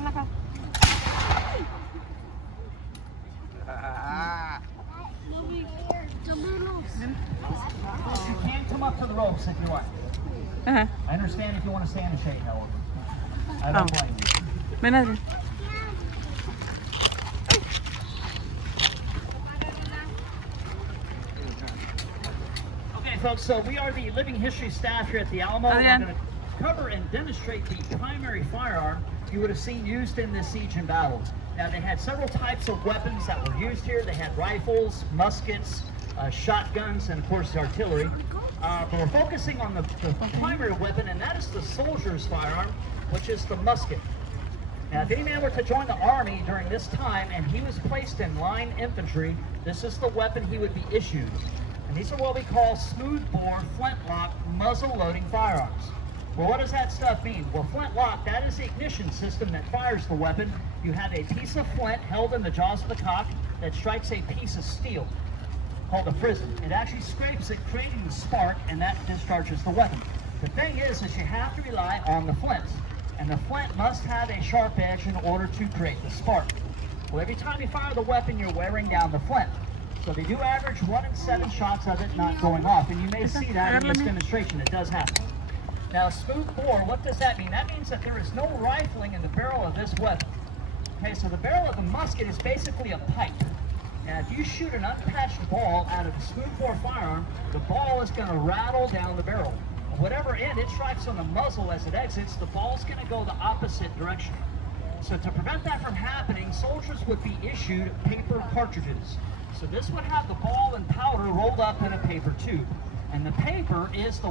อนนะคะ You can come up to the ropes if you want. อ่าฮะ I understand if you want to stand and shake, however. I Oh. don't blame you. ไม่น่าจะ Okay, folks, so we are the living history staff here at the Alamo. We're Adrian. going to cover and demonstrate the primary firearm you would have seen used in this siege and battle. Now, they had several types of weapons that were used here. They had rifles, muskets, shotguns, and of course, artillery. But we're focusing on the primary weapon, and that is the soldier's firearm, which is the musket. Now, if any man were to join the army during this time and he was placed in line infantry, this is the weapon he would be issued. And these are what we call smoothbore flintlock muzzle loading firearms. Well, what does that stuff mean? Well, flintlock, that is the ignition system that fires the weapon. You have a piece of flint held in the jaws of the cock that strikes a piece of steel called a frisson. It actually scrapes it, creating the spark, and that discharges the weapon. The thing is you have to rely on the flint, and the flint must have a sharp edge in order to create the spark. Well, every time you fire the weapon, you're wearing down the flint. So they do average 1 in 7 shots of it not going off, and you may see that in this demonstration. It does happen. Now, smooth bore, what does that mean? That means that there is no rifling in the barrel of this weapon. Okay, so the barrel of the musket is basically a pipe. And if you shoot an unpatched ball out of a smoothbore firearm, the ball is going to rattle down the barrel. Whatever end it strikes on the muzzle as it exits, the ball is going to go the opposite direction. So to prevent that from happening, soldiers would be issued paper cartridges. So this would have the ball and powder rolled up in a paper tube. And the paper is the